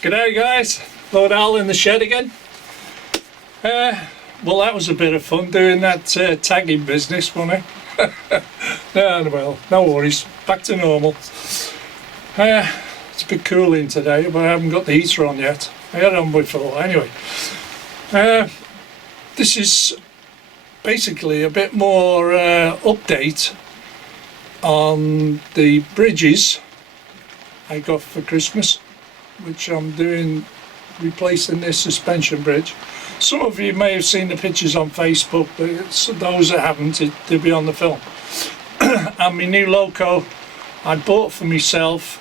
G'day guys, Lord Al in the shed again. Well, that was a bit of fun doing that tagging business, wasn't it? Well, no worries, back to normal. It's a bit cooling today, but I haven't got the heater on yet. I had it on before. Anyway, this is basically a bit more update on the bridges I got for Christmas, which I'm doing, replacing this suspension bridge. Some of you may have seen the pictures on Facebook, but those that haven't, they'll be on the film. And my new Loco I bought for myself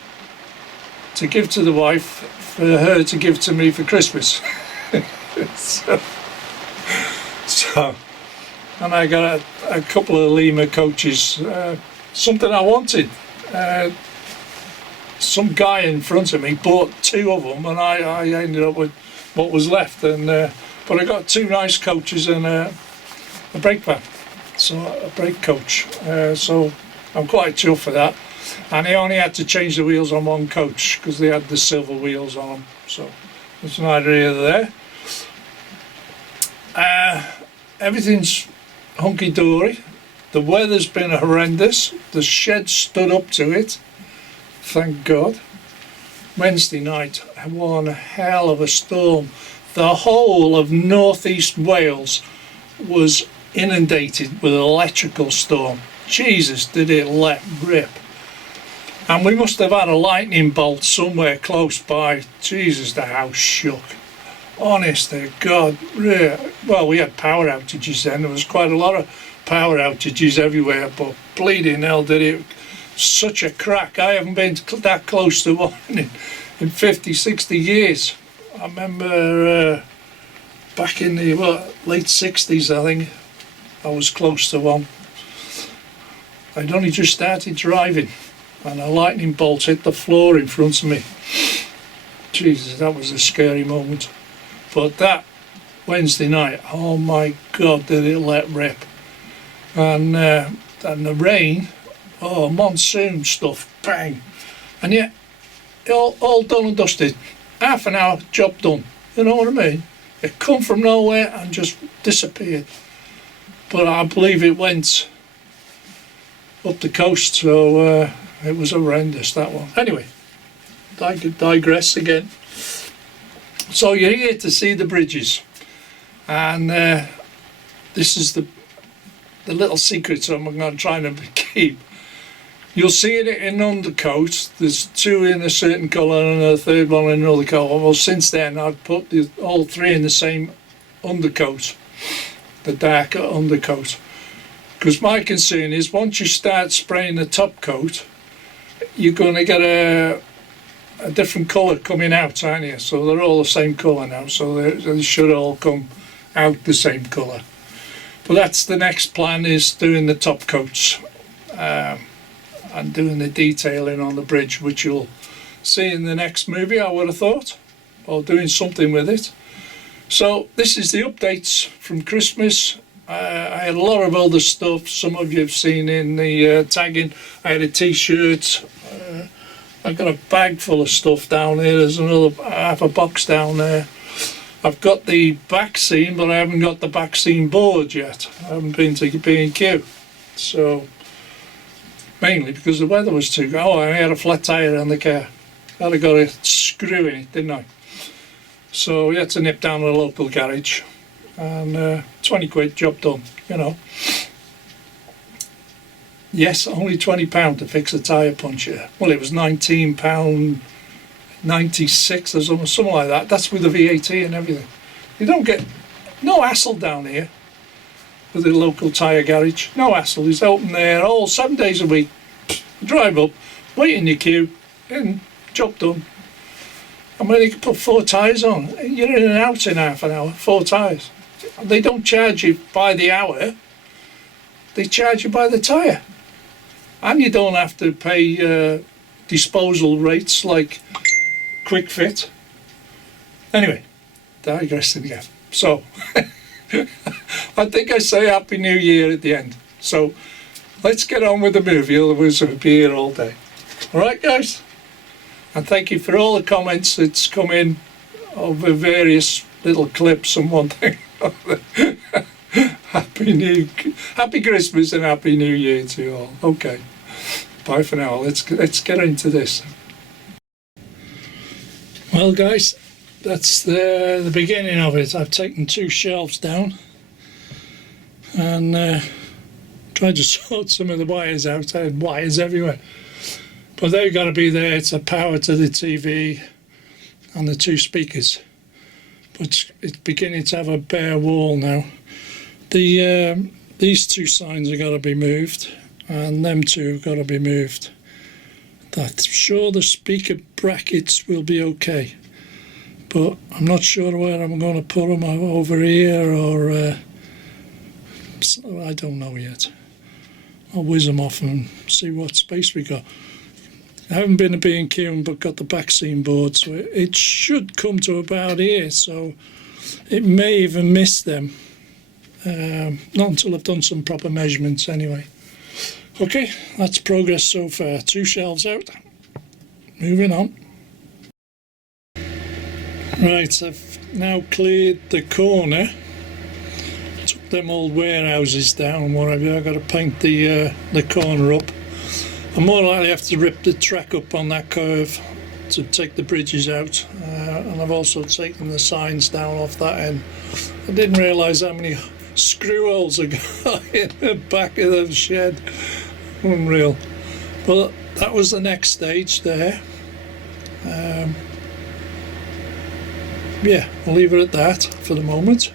to give to the wife, for her to give to me for Christmas. so and I got a couple of Lima coaches, something I wanted. Some guy in front of me bought two of them, and I ended up with what was left. And but I got two nice coaches and a brake van, so a brake coach. So I'm quite chuffed for that. And I only had to change the wheels on one coach because they had the silver wheels on them. So there's neither here nor there. Everything's hunky-dory. The weather's been horrendous. The shed stood up to it. Thank God. Wednesday night, one hell of a storm. The whole of northeast Wales was inundated with electrical storm. Jesus, did it let rip. And we must have had a lightning bolt somewhere close by. Jesus, the house shook. Honest to God. Well, we had power outages then. There was quite a lot of power outages everywhere, but bleeding hell did it. Such a crack. I haven't been that close to one in 50, 60 years. I remember back in the late 60s, I think, I was close to one. I'd only just started driving and a lightning bolt hit the floor in front of me. Jesus, that was a scary moment. But that Wednesday night, oh my God, did it let rip. And the rain, oh, monsoon stuff, bang. And yet, all done and dusted. Half an hour, job done. You know what I mean? It come from nowhere and just disappeared. But I believe it went up the coast, so it was horrendous, that one. Anyway, I could digress again. So you're here to see the bridges. And this is the little secret I'm going to try and keep. You'll see it in undercoat. There's two in a certain colour and a third one in another colour. Well, since then I've put all three in the same undercoat, the darker undercoat. Because my concern is once you start spraying the top coat, you're going to get a different colour coming out, aren't you? So they're all the same colour now, so they should all come out the same colour. But that's the next plan, is doing the top coats. And doing the detailing on the bridge, which you'll see in the next movie, I would have thought, or doing something with it. So this is the updates from Christmas. I had a lot of other stuff. Some of you have seen in the tagging. I had a t-shirt. I got a bag full of stuff down here. There's another half a box down there. I've got the back seam, but I haven't got the back seam board yet. I haven't been to B&Q. So mainly because the weather was too good. Oh, I had a flat tyre on the car. I'd have got a screw in it, didn't I? So we had to nip down to the local garage. And 20 quid, job done, you know. Yes, only £20 to fix a tyre puncture. Well, it was £19.96 or something like that. That's with the VAT and everything. You don't get no hassle down here with the local tyre garage. No hassle. It's open there all 7 days a week. Drive up, wait in your queue, and job done. I mean, you can put 4 tyres on. You're in and out in half an hour, 4 tyres. They don't charge you by the hour. They charge you by the tyre. And you don't have to pay disposal rates like Quick Fit. Anyway, digressing again. So, I think I say Happy New Year at the end. So, let's get on with the movie, otherwise we'll be here all day. Alright guys? And thank you for all the comments that's come in over various little clips and one thing. Happy Christmas and Happy New Year to you all. Okay, bye for now. Let's get into this. Well, guys, that's the beginning of it. I've taken 2 shelves down and tried to sort some of the wires out. I had wires everywhere, but they've got to be there to power to the TV and the 2 speakers. But it's beginning to have a bare wall now. These 2 signs have got to be moved, and them 2 have got to be moved. I'm sure the speaker brackets will be okay, but I'm not sure where I'm going to put them, over here or I don't know yet. I'll whiz them off and see what space we got. I haven't been to B&Q but got the back seam board, so it should come to about here, so it may even miss them. Not until I've done some proper measurements anyway. Okay, that's progress so far. 2 shelves out. Moving on. Right, I've now cleared the corner. Took them old warehouses down and whatever. I've got to paint the corner up. I more likely have to rip the track up on that curve to take the bridges out. And I've also taken the signs down off that end. I didn't realise how many screw holes I got in the back of the shed. Unreal. But that was the next stage there. Yeah, I'll leave it at that for the moment.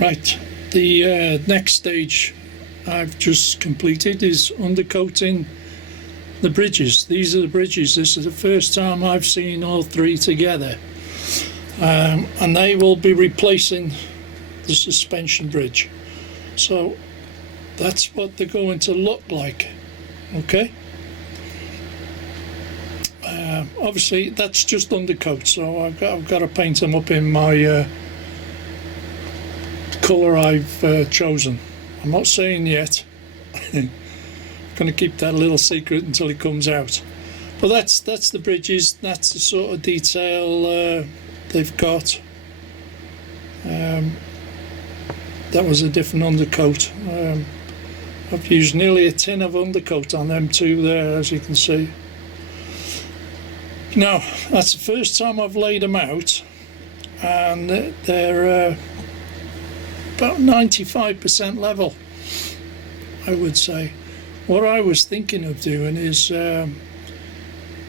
Right, the next stage I've just completed is undercoating the bridges. These are the bridges. This is the first time I've seen all 3 together. And they will be replacing the suspension bridge. So that's what they're going to look like. Okay. Obviously that's just undercoat, so I've got to paint them up in my colour I've chosen. I'm not saying yet. I'm going to keep that a little secret until it comes out. But that's the bridges. That's the sort of detail they've got. That was a different undercoat. I've used nearly a tin of undercoat on them 2 there, as you can see. Now, that's the first time I've laid them out, and they're about 95% level, I would say. What I was thinking of doing is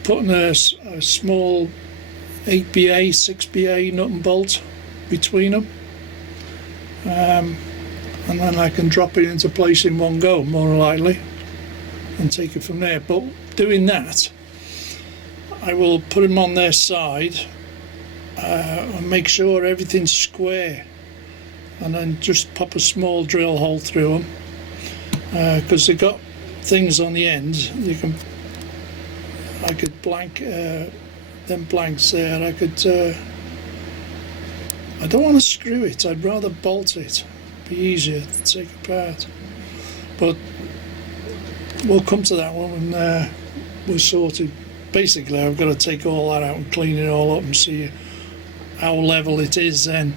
putting a small 8BA, 6BA nut and bolt between them, and then I can drop it into place in one go, more likely, and take it from there. But doing that, I will put them on their side and make sure everything's square, and then just pop a small drill hole through them, because they've got things on the end. I could blank them blanks there. I don't want to screw it. I'd rather bolt it. It'd be easier to take apart. But we'll come to that one when we're sorted. Basically, I've got to take all that out and clean it all up and see how level it is then.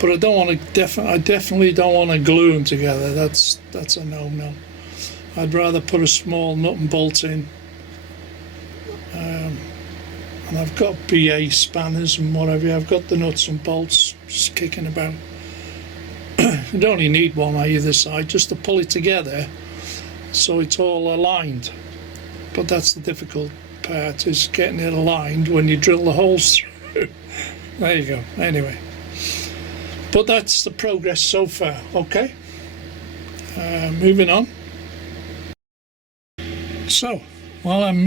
But I don't want to. I definitely don't want to glue them together. That's a no-no. I'd rather put a small nut and bolt in. And I've got BA spanners and whatever. I've got the nuts and bolts just kicking about. You only need one on either side just to pull it together so it's all aligned. But that's the difficult part, is getting it aligned when you drill the holes through. There you go. Anyway, but that's the progress so far. Okay, moving on. So while I'm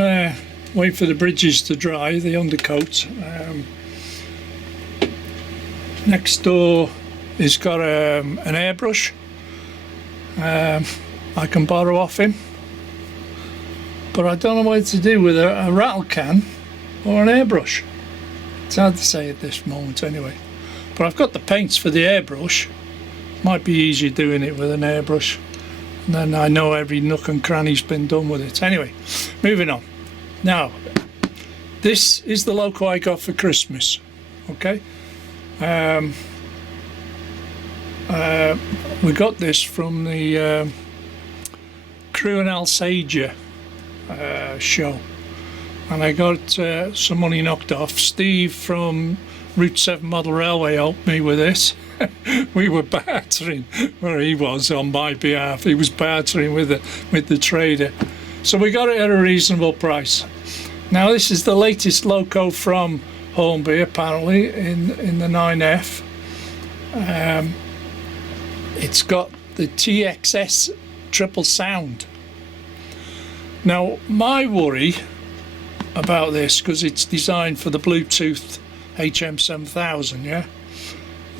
waiting for the bridges to dry, the undercoat, next door has got an airbrush. I can borrow off him, but I don't know what to do with a rattle can or an airbrush. It's hard to say at this moment anyway. But I've got the paints for the airbrush. Might be easier doing it with an airbrush. And then I know every nook and cranny's been done with it. Anyway, moving on. Now, this is the Loco I got for Christmas. Okay. We got this from the Crew and Alsager show, and I got some money knocked off. Steve from Route 7 Model Railway helped me with this. We were bartering where he was on my behalf. He was bartering with the trader, so we got it at a reasonable price. Now this is the latest Loco from Hornby, apparently in the 9F. It's got the TXS triple sound. Now my worry about this, because it's designed for the Bluetooth HM7000, yeah,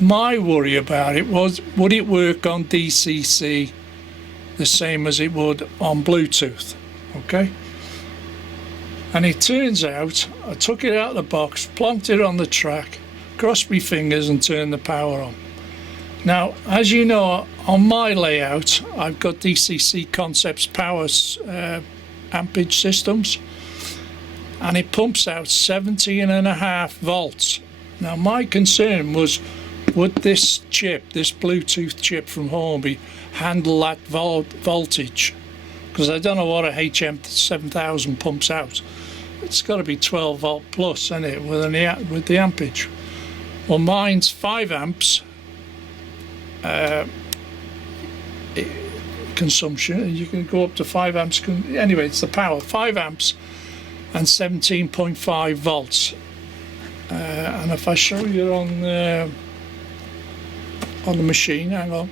my worry about it was, would it work on DCC the same as it would on Bluetooth? Okay, and it turns out I took it out of the box, plonked it on the track, crossed my fingers and turned the power on. Now, as you know, on my layout I've got DCC Concepts power ampage systems, and it pumps out 17.5 volts. Now my concern was, would this chip, this Bluetooth chip from Hornby, handle that voltage? Because I don't know what a HM7000 pumps out. It's got to be 12 volt plus, isn't it, with the ampage. Well, mine's 5 amps consumption, and you can go up to 5 amps. Anyway, it's the power, 5 amps and 17.5 volts. And if I show you on the machine, hang on.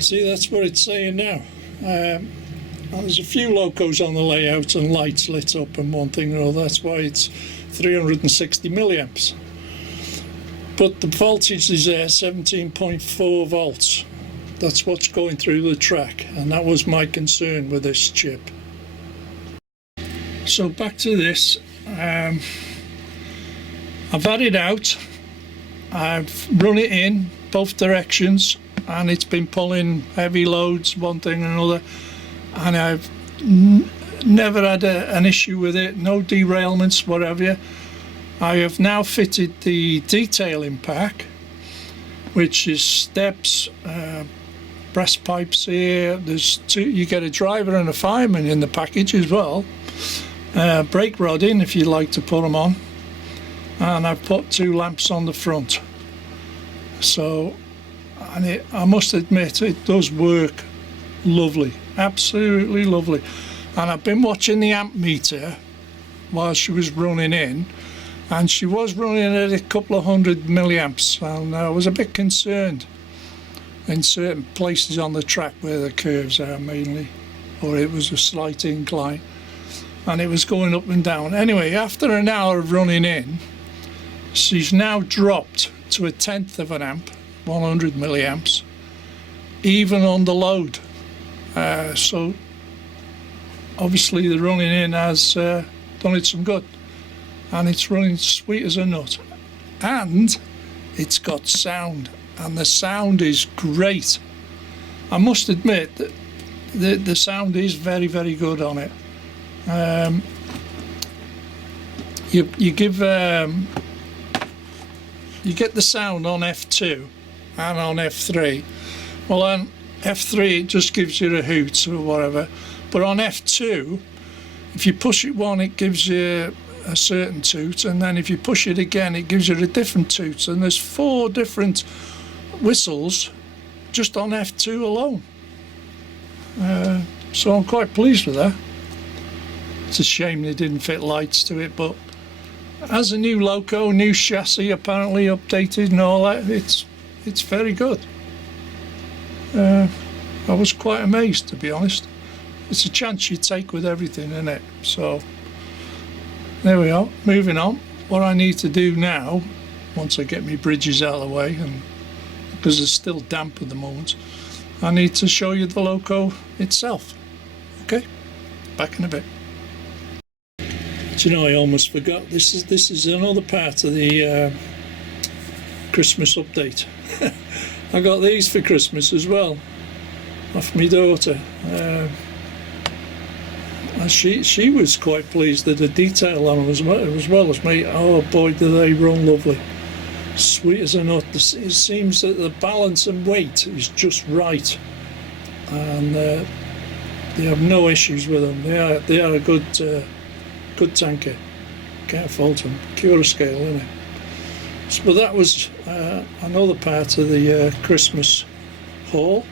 See, that's what it's saying now. There's a few Locos on the layout and lights lit up and one thing or other. That's why it's 360 milliamps. But the voltage is there, 17.4 volts. That's what's going through the track, and that was my concern with this chip. So back to this. I've had it out, I've run it in both directions, and it's been pulling heavy loads, one thing and another, and I've never had an issue with it, no derailments, whatever. I have now fitted the detailing pack, which is steps, brass pipes here. There's two, you get a driver and a fireman in the package as well. Brake rod in if you'd like to put them on, and I've put 2 lamps on the front. So, and I must admit, it does work lovely, absolutely lovely. And I've been watching the amp meter while she was running in, and she was running at a couple of 100 milliamps, and I was a bit concerned in certain places on the track where the curves are mainly, or it was a slight incline, and it was going up and down. Anyway, after an hour of running in, she's now dropped to 1/10 of an amp, 100 milliamps, even on the load. So obviously the running in has done it some good, and it's running sweet as a nut, and it's got sound, and the sound is great. I must admit that the sound is very, very good on it. You get the sound on F2 and on F3. Well, on F3 it just gives you a hoot or whatever, but on F2, if you push it one, it gives you a certain toot, and then if you push it again, it gives you a different toot, and there's 4 different whistles just on F2 alone. So I'm quite pleased with that. It's a shame they didn't fit lights to it, but as a new Loco, new chassis apparently updated and all that, it's very good. I was quite amazed, to be honest. It's a chance you take with everything, isn't it? So there we are, moving on. What I need to do now, once I get my bridges out of the way, and because it's still damp at the moment, I need to show you the Loco itself. Okay, back in a bit. Do you know, I almost forgot, this is another part of the Christmas update. I got these for Christmas as well. off my daughter. And she was quite pleased at the detail on them as well as me. Oh boy, do they run lovely. Sweet as a nut. It seems that the balance and weight is just right. And they have no issues with them. They are a good tanker. Can't fault them. Cura scale, isn't it? So, but that was another part of the Christmas haul.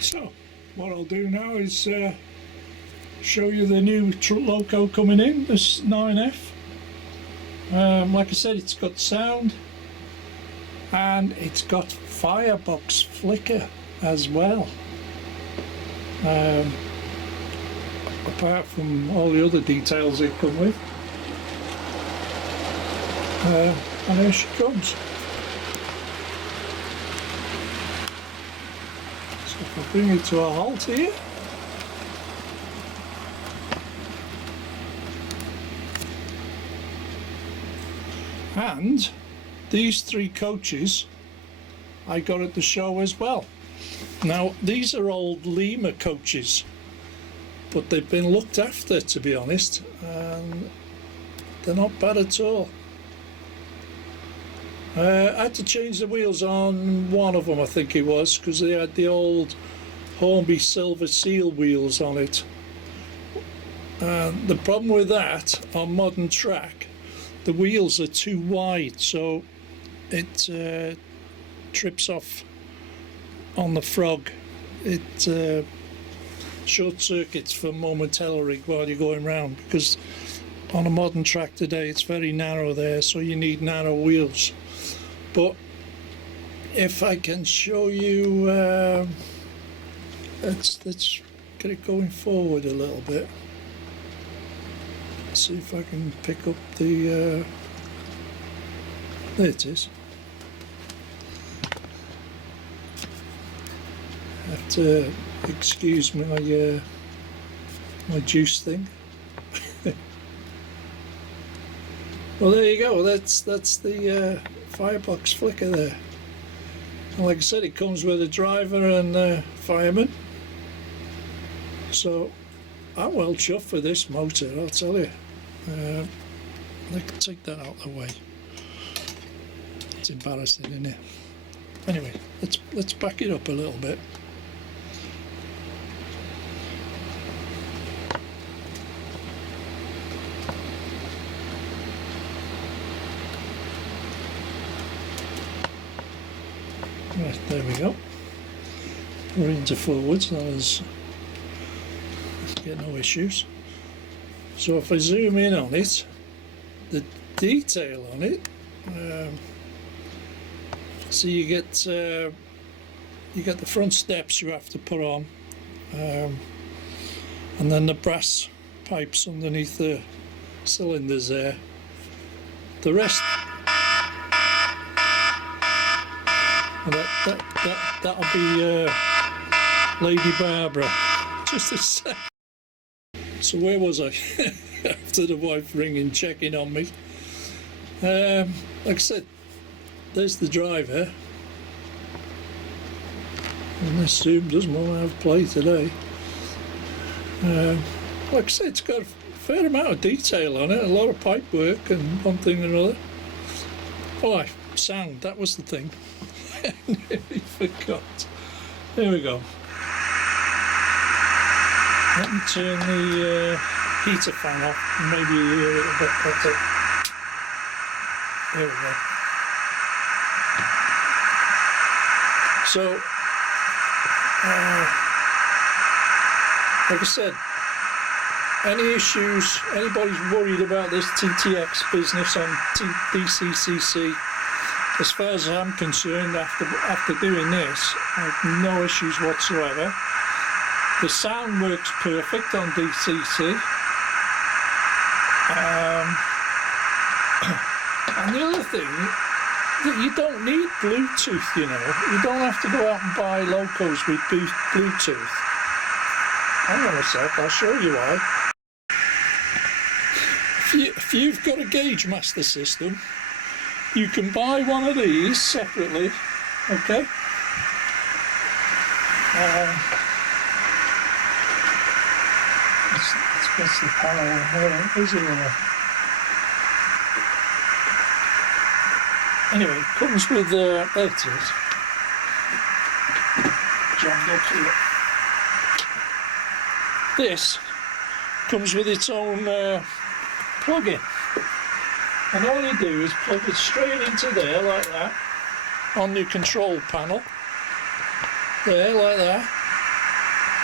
So what I'll do now is show you the new Loco coming in, this 9F. Like I said, it's got sound and it's got firebox flicker as well. Apart from all the other details they come with. And here she comes. So if I bring it to a halt here. And these 3 coaches I got at the show as well. Now these are old Lima coaches, but they've been looked after, to be honest, and they're not bad at all. I had to change the wheels on one of them, I think it was, because they had the old Hornby Silver Seal wheels on it. The problem with that on modern track, the wheels are too wide, so it trips off on the frog. It short circuits for momentarily while you're going round, because on a modern track today it's very narrow there, so you need narrow wheels. But if I can show you, let's get it going forward a little bit. See if I can pick up the there it is. Have to excuse my my juice thing. Well, there you go. That's the firebox flicker there. And like I said, it comes with a driver and fireman. So I'm well chuffed for this motor, I'll tell you. I can take that out of the way. It's embarrassing, isn't it? Anyway, let's back it up a little bit. Right, there we go. We're into forwards, let's get no issues. So if I zoom in on it, the detail on it, so you get the front steps you have to put on, and then the brass pipes underneath the cylinders there. The rest, that'll be Lady Barbara. Just a sec. So where was I? After the wife ringing, checking on me. Like I said, there's the driver. And this Zoom doesn't want to have play today. Like I said, it's got a fair amount of detail on it, a lot of pipe work and one thing or another. Oh, sound, that was the thing. I nearly forgot. There we go. Let me turn the heater fan off, maybe you hear it a bit better. There we go. So, like I said, any issues, anybody's worried about this TTX business on DCCC, as far as I'm concerned, after doing this, I have no issues whatsoever. The sound works perfect on DCC. And the other thing, that you don't need Bluetooth, you know. You don't have to go out and buy Locos with Bluetooth. Hang on a sec, I'll show you why. If you've got a Gauge Master system, you can buy one of these separately, okay? Let's get the power. Where is it? Anyway, it comes with there it is. Jammed up here. This comes with its own plug-in, and all you do is plug it straight into there like that on your control panel. There, like that.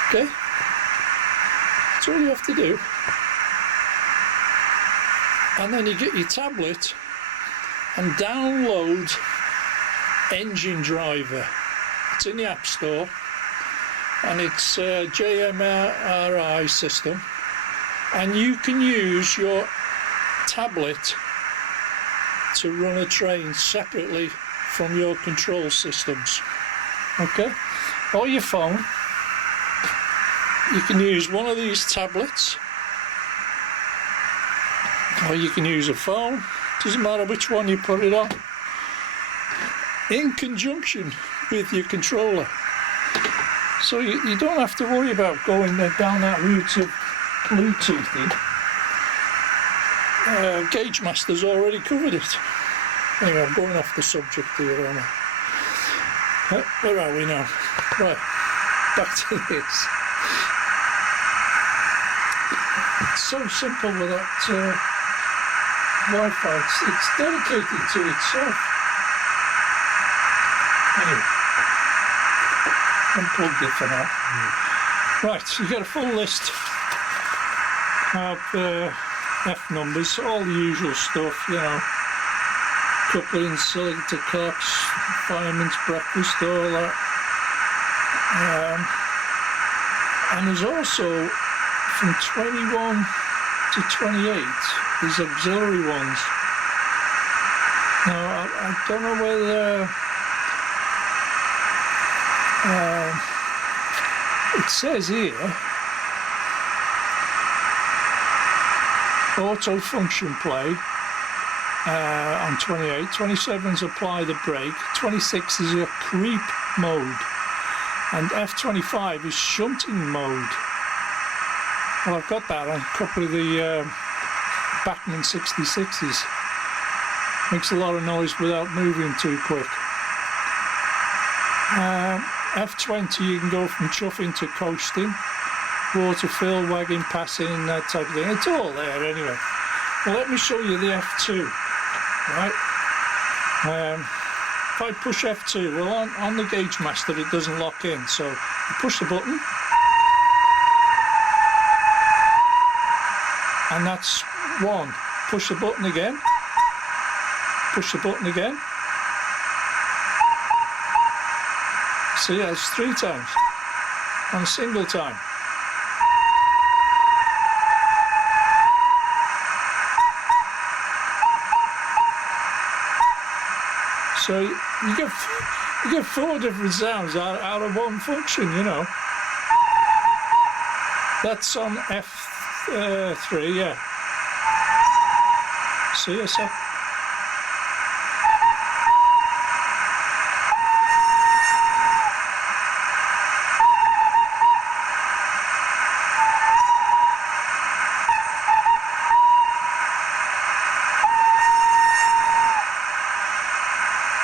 Okay, that's all you have to do. And then you get your tablet and download Engine Driver. It's in the App Store, and it's a JMRI system, and you can use your tablet to run a train separately from your control systems. Okay, or your phone. You can use one of these tablets, or you can use a phone. Doesn't matter which one you put it on, in conjunction with your controller. So you don't have to worry about going down that route of Bluetoothing. Gauge Master's already covered it. Anyway, I'm going off the subject here, aren't I? Where are we now? Right, back to this. It's so simple with that Wi-Fi. It's dedicated to itself. Anyway, unplugged it for now. Right, you get a full list of F numbers, all the usual stuff, you know, couplings, selector clocks, fireman's breakfast, all that. And there's also from 21 to 28 there's auxiliary ones. Now I don't know whether it says here auto function play on 28, 27's apply the brake, 26 is a creep mode, and F25 is shunting mode. Well, I've got that on a couple of the Batman 66s. Makes a lot of noise without moving too quick. F20 you can go from chuffing to coasting, water fill, wagging, passing, that type of thing. It's all there anyway. Well, let me show you the F2. Right. If I push F2, well, on the Gauge Master it doesn't lock in, so you push the button, and that's one. Push the button again, push the button again. See, that's 3 times on a single time. So you get 4 different sounds out of one function, you know. That's on F3, yeah. See a sec.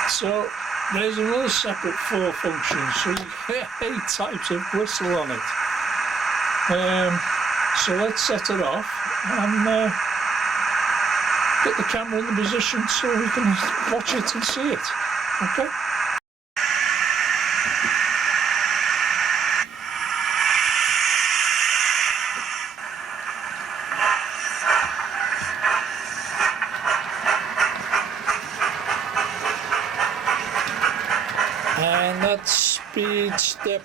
So there's another separate 4 functions, so you get 8 types of whistle on it. So let's set it off and get the camera in the position so we can watch it and see it. Okay? And that's speed step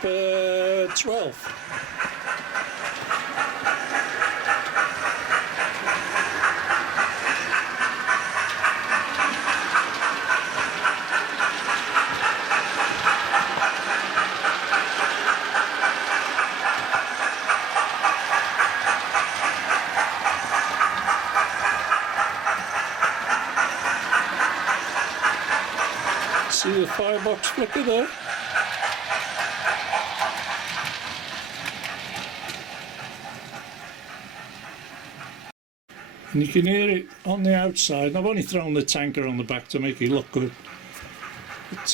12. See the firebox flicker there? And you can hear it on the outside. And I've only thrown the tanker on the back to make it look good. But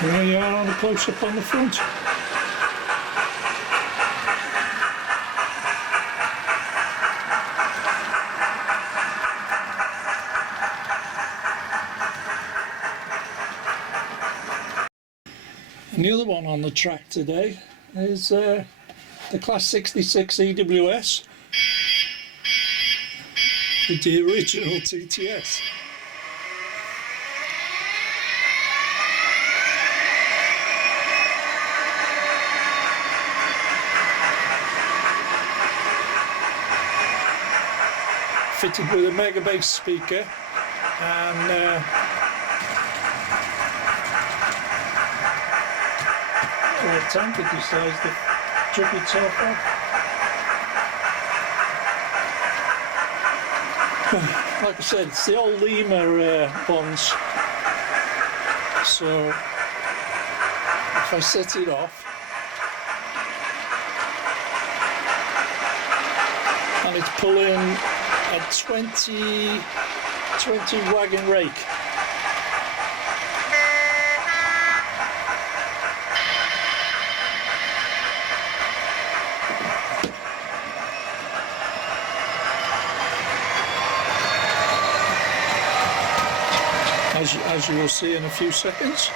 there you are on a close-up on the front. And the other one on the track today is the Class 66 EWS with the original TTS. Fitted with a mega bass speaker and the tanker decides to trip itself off. Like I said, it's the old Lima ones, so if I set it off and it's pulling a 20 wagon rake. As you will see in a few seconds.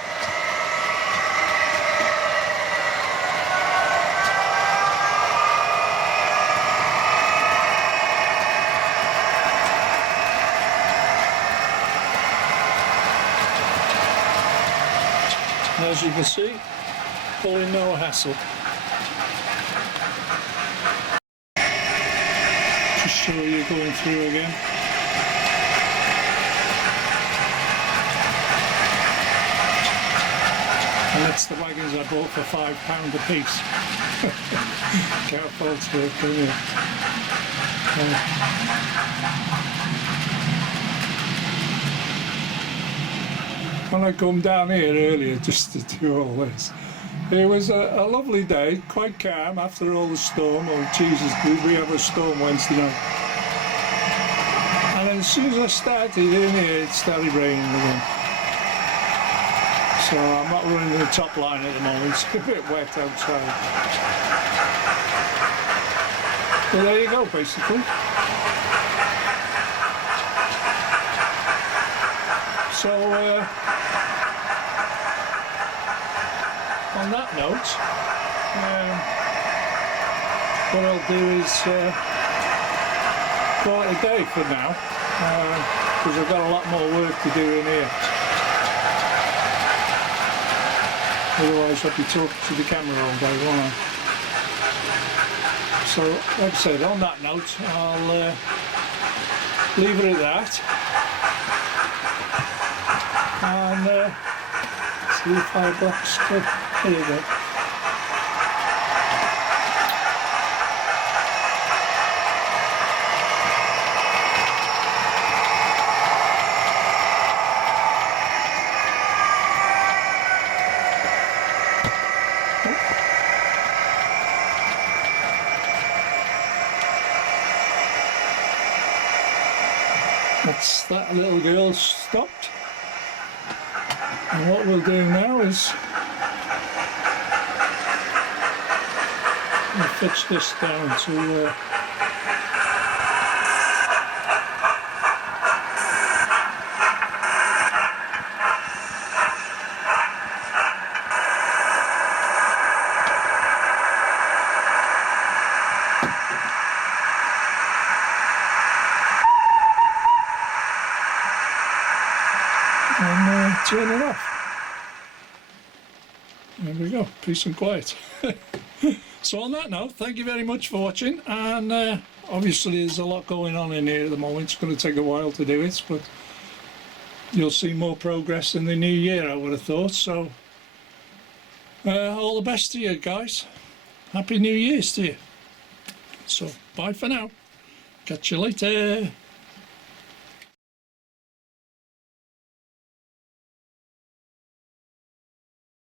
And as you can see, pulling no hassle. Just show you going through again. And that's the wagons I bought for £5 a piece. Can't fault it, can you? When I come down here earlier just to do all this, it was a lovely day, quite calm after all the storm. Oh Jesus, did we have a storm Wednesday night? And then as soon as I started in here, it started raining again. So I'm not running the top line at the moment, it's a bit wet outside. So there you go, basically. So on that note, what I'll do is call it a day for now, because I've got a lot more work to do in here. Otherwise I'll be talking to the camera all day, won't I? So, like I said, on that note, I'll leave it at that. And see if Airbrush good. There you go. That's that little girl stopped. And what we'll do now is we'll fetch this down to and turn it off. There we go, peace and quiet. So on that note, thank you very much for watching, and obviously there's a lot going on in here at the moment. It's going to take a while to do it, but you'll see more progress in the new year, I would have thought. So all the best to you guys. Happy New Year's to you. So bye for now. Catch you later.